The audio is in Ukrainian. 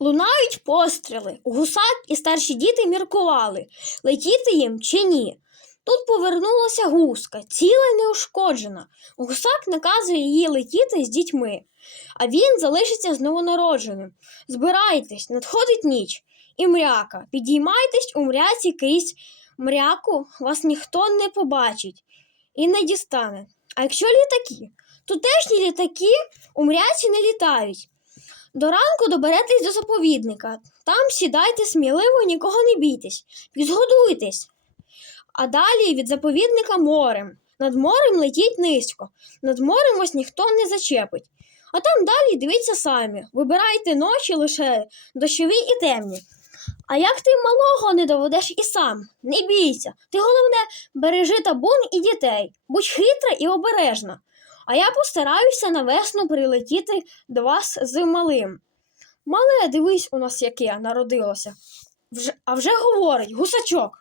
Лунають постріли. Гусак і старші діти міркували, летіти їм чи ні. Тут повернулася гуска, ціла неушкоджена. Гусак наказує їй летіти з дітьми, а він залишиться з новонародженим. Збирайтесь, надходить ніч. І мряка, підіймайтесь у мряці крізь мряку, вас ніхто не побачить і не дістане. А якщо літаки? Тутешні літаки у мряці не літають. До ранку доберетесь до заповідника. Там сідайте сміливо, нікого не бійтесь, підгодуйтесь. А далі від заповідника морем. Над морем летіть низько. Над морем вас ніхто не зачепить. А там далі дивіться самі. Вибирайте ночі лише дощові і темні. А як ти малого не доведеш і сам? Не бійся. Ти головне бережи табун і дітей. Будь хитра і обережна. А я постараюся на весну прилетіти до вас з малим. Мале, дивись, у нас яке народилося. Вже, а вже говорить, гусачок.